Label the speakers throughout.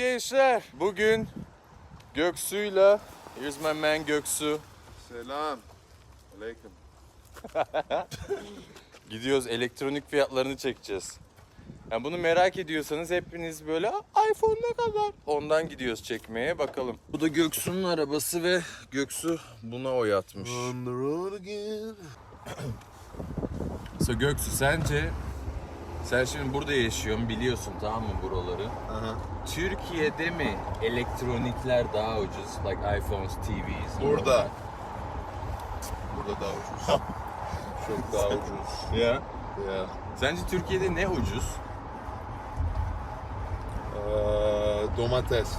Speaker 1: gençler. Bugün Göksu'yla Here's my man Göksu.
Speaker 2: Selam. Aleyküm.
Speaker 1: Gidiyoruz elektronik fiyatlarını çekeceğiz. Yani bunu merak ediyorsanız hepiniz böyle iPhone ne kadar? Ondan gidiyoruz çekmeye bakalım. Bu da Göksu'nun arabası ve Göksu buna oy atmış.
Speaker 2: On the road again.
Speaker 1: So Göksu sence sen şimdi burada yaşıyorsun biliyorsun tamam mı buraları?
Speaker 2: Aha.
Speaker 1: Türkiye'de mi elektronikler daha ucuz? Like iPhones, TVs.
Speaker 2: Burada. Burada daha ucuz. Çok daha ucuz.
Speaker 1: Ya.
Speaker 2: Ya.
Speaker 1: Sence Türkiye'de ne ucuz?
Speaker 2: Ee, domates.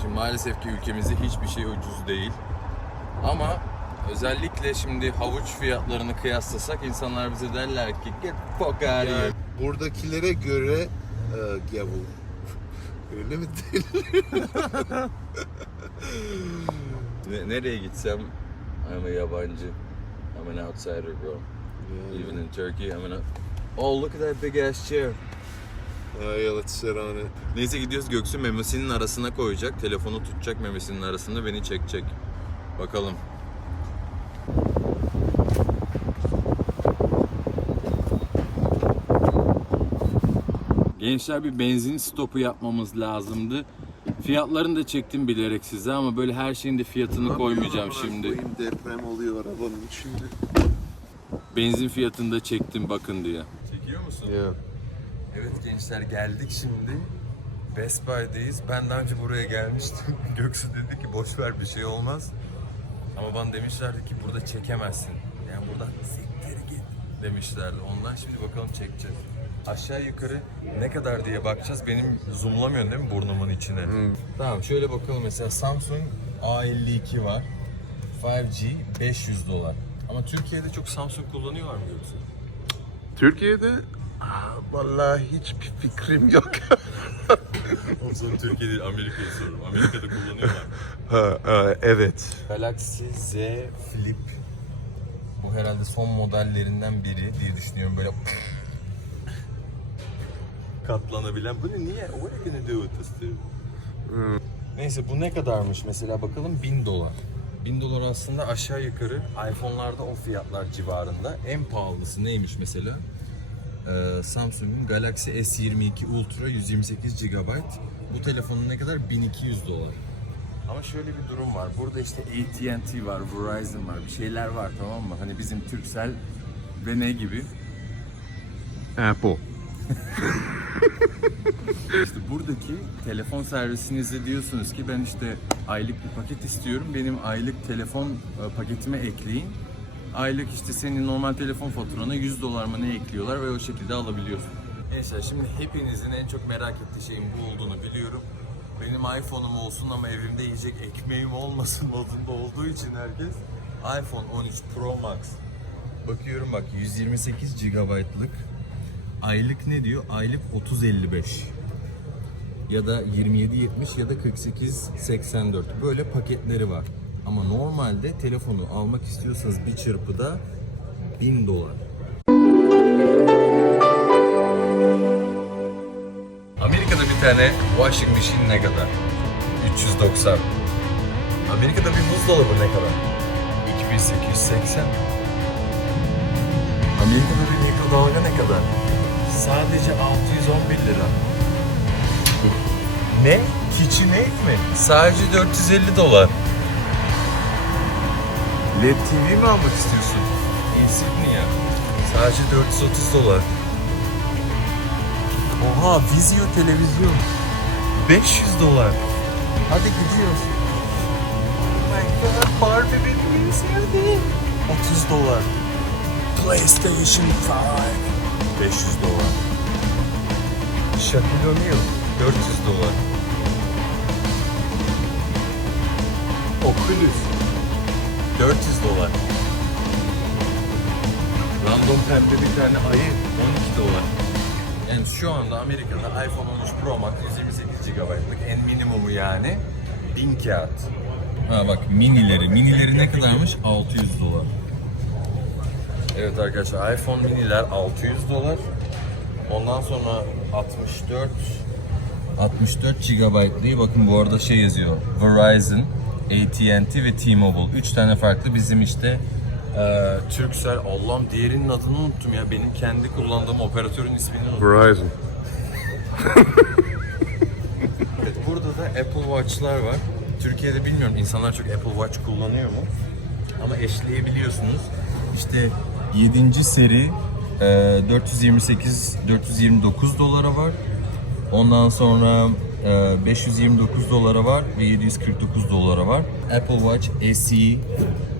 Speaker 1: Şimdi maalesef ki ülkemizde hiçbir şey ucuz değil. Ama özellikle şimdi havuç fiyatlarını kıyaslasak insanlar bize derler ki of here."
Speaker 2: Yani buradakilere göre e, gavur. Öyle mi değil?
Speaker 1: Ne- nereye gitsem I'm a yabancı. I'm an outsider bro. Even in Turkey I'm an Oh look at that big ass chair.
Speaker 2: Yeah, on it.
Speaker 1: Neyse gidiyoruz Göksu memesinin arasına koyacak. Telefonu tutacak memesinin arasında beni çekecek. Bakalım. Gençler bir benzin stopu yapmamız lazımdı. Fiyatlarını da çektim bilerek size ama böyle her şeyin de fiyatını koymayacağım şimdi.
Speaker 2: koyayım, Deprem oluyor arabanın içinde.
Speaker 1: Benzin fiyatını da çektim bakın diye. Çekiyor musun?
Speaker 2: Yeah.
Speaker 1: Evet gençler geldik şimdi. Best Buy'deyiz. Ben daha önce buraya gelmiştim. Göksu dedi ki boş ver bir şey olmaz. Ama bana demişlerdi ki burada çekemezsin. Yani burada siktir git demişlerdi. Ondan şimdi bakalım çekeceğiz. Aşağı yukarı ne kadar diye bakacağız. Benim zoomlamıyorsun değil mi burnumun içine? Tamam şöyle bakalım mesela Samsung A52 var. 5G 500 dolar. Ama Türkiye'de çok Samsung kullanıyorlar mı Göksu?
Speaker 2: Türkiye'de Aa, vallahi hiçbir fikrim yok.
Speaker 1: O zaman Türkiye değil Amerika'yı soruyorum. Amerika'da kullanıyorlar.
Speaker 2: ha, ha, evet.
Speaker 1: Galaxy Z Flip. Bu herhalde son modellerinden biri diye düşünüyorum böyle katlanabilen. Bu ne niye? What are you gonna do with this dude? Neyse bu ne kadarmış mesela bakalım 1000 dolar. 1000 dolar aslında aşağı yukarı iPhone'larda o fiyatlar civarında. En pahalısı neymiş mesela? Ee, Samsung'un Galaxy S22 Ultra 128 GB. Bu telefonun ne kadar? 1200 dolar. Ama şöyle bir durum var. Burada işte AT&T var, Verizon var, bir şeyler var tamam mı? Hani bizim Turkcell ve ne gibi?
Speaker 2: Apple.
Speaker 1: İşte buradaki telefon servisinize diyorsunuz ki ben işte aylık bir paket istiyorum. Benim aylık telefon e, paketime ekleyin. Aylık işte senin normal telefon faturana 100 dolar mı ne ekliyorlar ve o şekilde alabiliyorsun. Gençler şimdi hepinizin en çok merak ettiği şeyin bu olduğunu biliyorum. Benim iPhone'um olsun ama evimde yiyecek ekmeğim olmasın modunda olduğu için herkes iPhone 13 Pro Max. Bakıyorum bak 128 GB'lık Aylık ne diyor? Aylık 30.55 ya da 27.70 ya da 48.84 böyle paketleri var. Ama normalde telefonu almak istiyorsanız bir çırpıda 1000 dolar. Amerika'da bir tane washing machine ne kadar? 390. Amerika'da bir buzdolabı ne kadar? 2880. Amerika'da bir mikrodalga ne kadar? Sadece 611 lira. Ne? KitchenAid mi? Sadece 450 dolar. LED TV mi almak istiyorsun? Insignia. Sadece 430 dolar. Oha, Vizio televizyon. 500 dolar. Hadi gidiyoruz. Oh Barbie sevdiğim. 30 dolar. PlayStation 5. 500 dolar. Shaquille O'Neal 400 dolar. Oculus 400 dolar. Random pembe bir tane ayı 12 dolar. Yani şu anda Amerika'da iPhone 13 Pro Max 128 GB'lık en minimumu yani 1000 kağıt. Ha bak minileri. Minileri ne kadarmış? 600 dolar. Evet arkadaşlar iPhone miniler 600 dolar. Ondan sonra 64 64 GB'lığı bakın bu arada şey yazıyor. Verizon, AT&T ve T-Mobile. 3 tane farklı bizim işte eee Turkcell. Allah'ım diğerinin adını unuttum ya. Benim kendi kullandığım operatörün ismini unuttum.
Speaker 3: Verizon.
Speaker 1: Evet, burada da Apple Watch'lar var. Türkiye'de bilmiyorum insanlar çok Apple Watch kullanıyor mu? Ama eşleyebiliyorsunuz. İşte 7. seri e, 428 429 dolara var. Ondan sonra e, 529 dolara var ve 749 dolara var. Apple Watch SE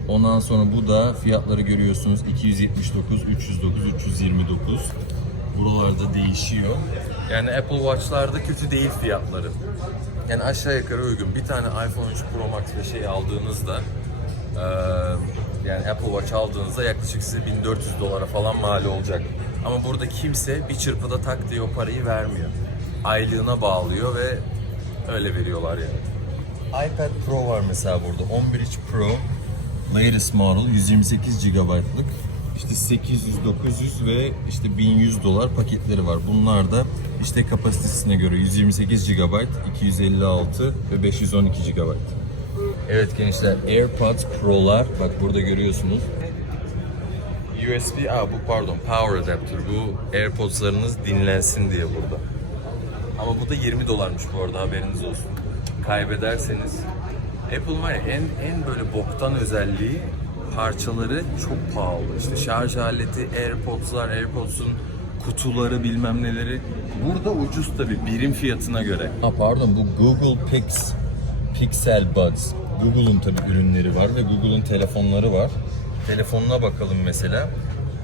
Speaker 1: Ondan sonra bu da fiyatları görüyorsunuz 279, 309, 329. Buralarda değişiyor. Yani Apple Watch'larda kötü değil fiyatları. Yani aşağı yukarı uygun. Bir tane iPhone 3 Pro Max ve şey aldığınızda eee, yani Apple Watch aldığınızda yaklaşık size 1400 dolara falan mal olacak. Ama burada kimse bir çırpıda tak diye o parayı vermiyor. Aylığına bağlıyor ve öyle veriyorlar yani. iPad Pro var mesela burada. 11 inç Pro latest model 128 GB'lık. İşte 800, 900 ve işte 1100 dolar paketleri var. Bunlar da işte kapasitesine göre 128 GB, 256 ve 512 GB. Evet gençler AirPods Pro'lar bak burada görüyorsunuz. USB, aa bu pardon power adapter. Bu AirPods'larınız dinlensin diye burada. Ama bu da 20 dolarmış bu arada haberiniz olsun. Kaybederseniz Apple var ya en, en böyle boktan özelliği parçaları çok pahalı. İşte şarj aleti, AirPods'lar, AirPods'un kutuları bilmem neleri. Burada ucuz tabi birim fiyatına göre. Ha pardon bu Google Pix, Pixel Buds. Google'un tabi ürünleri var ve Google'un telefonları var. Telefonuna bakalım mesela.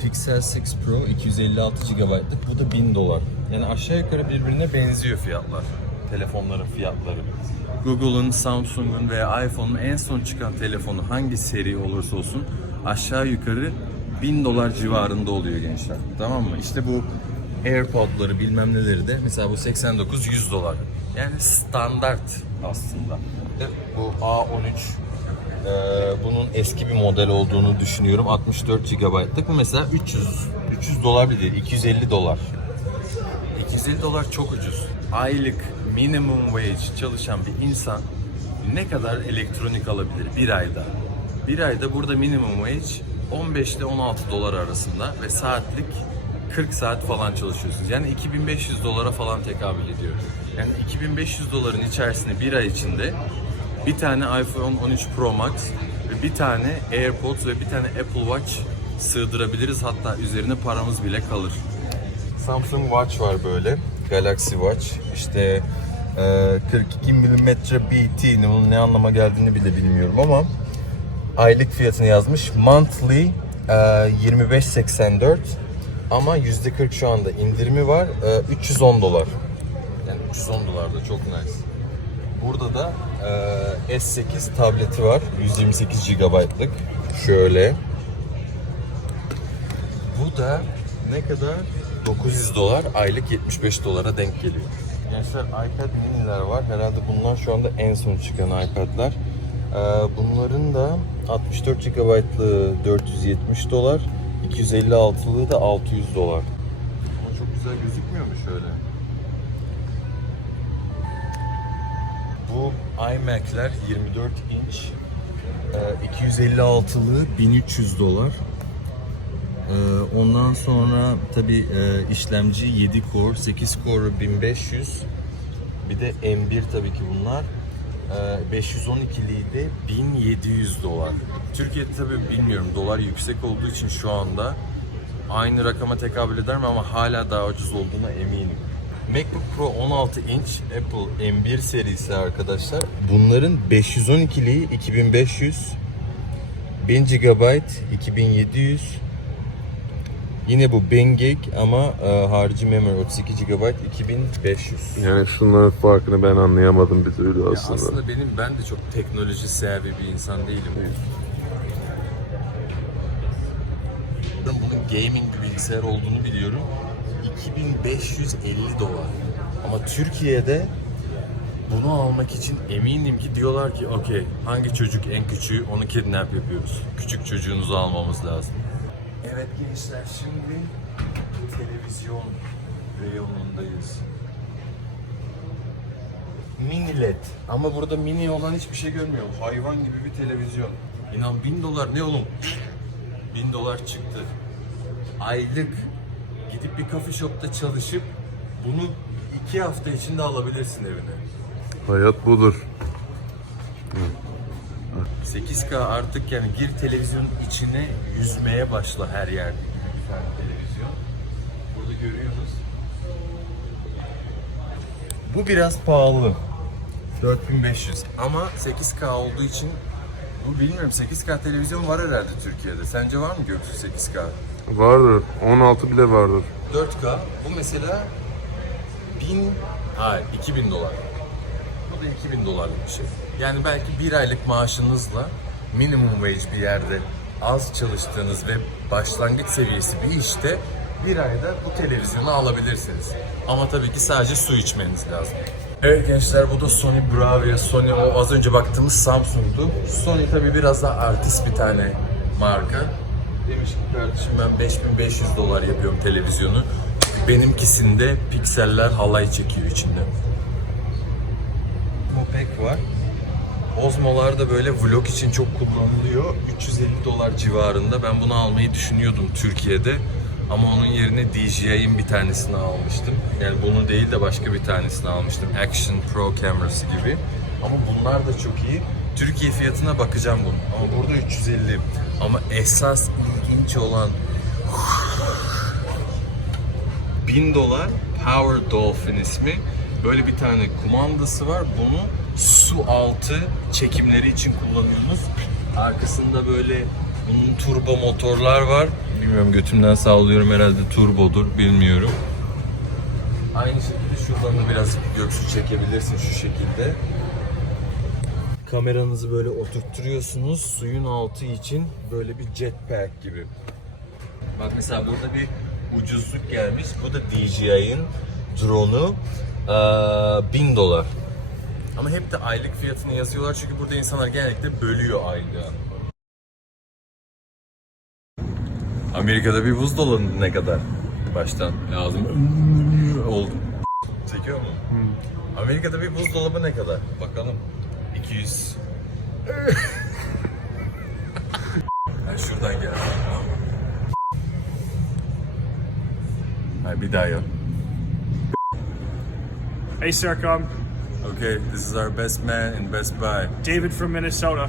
Speaker 1: Pixel 6 Pro 256 GB'lık bu da 1000 dolar. Yani aşağı yukarı birbirine benziyor fiyatlar. Telefonların fiyatları. Google'un, Samsung'un veya iPhone'un en son çıkan telefonu hangi seri olursa olsun aşağı yukarı 1000 dolar civarında oluyor gençler. Tamam mı? İşte bu AirPod'ları bilmem neleri de mesela bu 89 100 dolar. Yani standart aslında. Ve Bu A13 ee, bunun eski bir model olduğunu düşünüyorum. 64 GB'lık. Bu mesela 300 300 dolar bile değil, 250 dolar. 250 dolar çok ucuz. Aylık minimum wage çalışan bir insan ne kadar elektronik alabilir bir ayda? Bir ayda burada minimum wage 15 ile 16 dolar arasında ve saatlik 40 saat falan çalışıyorsunuz. Yani 2500 dolara falan tekabül ediyor. Yani 2500 doların içerisinde bir ay içinde bir tane iPhone 13 Pro Max ve bir tane AirPods ve bir tane Apple Watch sığdırabiliriz. Hatta üzerine paramız bile kalır. Samsung Watch var böyle. Galaxy Watch. İşte e, 42 mm BT. Bunun ne anlama geldiğini bile bilmiyorum ama aylık fiyatını yazmış. Monthly e, 25.84 ama %40 şu anda indirimi var. E, 310 dolar. Yani 310 dolar da çok nice. Burada da e, S8 tableti var. 128 GB'lık. Şöyle. Bu da ne kadar? 900 dolar. Aylık 75 dolara denk geliyor. Gençler iPad mini'ler var. Herhalde bunlar şu anda en son çıkan iPad'ler. Ee, bunların da 64 GB'lığı 470 dolar. 256'lığı da 600 dolar. Ama çok güzel gözükmüyor mu şöyle? iMac'ler 24 inç. Ee, 256'lığı 1300 dolar. Ee, ondan sonra tabi işlemci 7 core, 8 core 1500. Bir de M1 tabii ki bunlar. Ee, 512'liği de 1700 dolar. Türkiye'de tabi bilmiyorum dolar yüksek olduğu için şu anda aynı rakama tekabül eder mi ama hala daha ucuz olduğuna eminim. MacBook Pro 16 inç Apple M1 serisi arkadaşlar. Bunların 512'liği 2500, 1000 GB 2700, Yine bu 1000 gig ama e, harici memory 32 GB 2500.
Speaker 3: Yani şunların farkını ben anlayamadım bir türlü
Speaker 1: Ya
Speaker 3: aslında.
Speaker 1: aslında benim ben de çok teknoloji sevi bir insan değilim. Ben bunun gaming bir bilgisayar olduğunu biliyorum. 2550 dolar. Ama Türkiye'de bunu almak için eminim ki diyorlar ki okey hangi çocuk en küçüğü onu kidnap yapıyoruz. Küçük çocuğunuzu almamız lazım. Evet gençler şimdi televizyon reyonundayız. Mini LED. Ama burada mini olan hiçbir şey görmüyorum. Hayvan gibi bir televizyon. İnan bin dolar ne oğlum? Bin dolar çıktı. Aylık gidip bir coffee shop'ta çalışıp bunu iki hafta içinde alabilirsin evine.
Speaker 3: Hayat budur.
Speaker 1: 8K artık yani gir televizyonun içine yüzmeye başla her yerde bir tane televizyon. Burada görüyorsunuz. Bu biraz pahalı. 4500 ama 8K olduğu için bu bilmiyorum 8K televizyon var herhalde Türkiye'de. Sence var mı Göksu 8K?
Speaker 3: Vardır. 16 bile vardır.
Speaker 1: 4K bu mesela 1000 hayır 2000 dolar. Bu da 2000 dolarlık bir şey. Yani belki bir aylık maaşınızla minimum wage bir yerde az çalıştığınız ve başlangıç seviyesi bir işte bir ayda bu televizyonu alabilirsiniz. Ama tabii ki sadece su içmeniz lazım. Evet gençler bu da Sony Bravia. Sony o az önce baktığımız Samsung'du. Sony tabii biraz daha artist bir tane marka. Demiş ki kardeşim ben 5500 dolar yapıyorum televizyonu. Benimkisinde pikseller halay çekiyor içinde. Mopek var. Osmo'lar da böyle vlog için çok kullanılıyor. 350 dolar civarında. Ben bunu almayı düşünüyordum Türkiye'de. Ama onun yerine DJI'in bir tanesini almıştım. Yani bunu değil de başka bir tanesini almıştım. Action Pro kamerası gibi. Ama bunlar da çok iyi. Türkiye fiyatına bakacağım bunun. Ama burada 350. Ama esas ilginç olan 1000 dolar Power Dolphin ismi. Böyle bir tane kumandası var. Bunu su altı çekimleri için kullanıyorsunuz. Arkasında böyle bunun turbo motorlar var. Bilmiyorum götümden sallıyorum herhalde turbodur bilmiyorum. Aynı şekilde şuradan da biraz göksü çekebilirsin şu şekilde. Kameranızı böyle oturtturuyorsunuz suyun altı için böyle bir jetpack gibi. Bak mesela burada bir ucuzluk gelmiş. Bu da DJI'ın drone'u. Ee, 1000 dolar. Ama hep de aylık fiyatını yazıyorlar çünkü burada insanlar genellikle bölüyor aylığı. Amerika'da bir buzdolabı ne kadar? Baştan lazım oldu. Çekiyor mu? Amerika'da bir buzdolabı ne kadar? Bakalım. 200. yani şuradan gel. Tamam mı? Hayır bir daha yap.
Speaker 4: Hey, Sercom.
Speaker 1: Okay, this is our best man in Best Buy.
Speaker 4: David from Minnesota.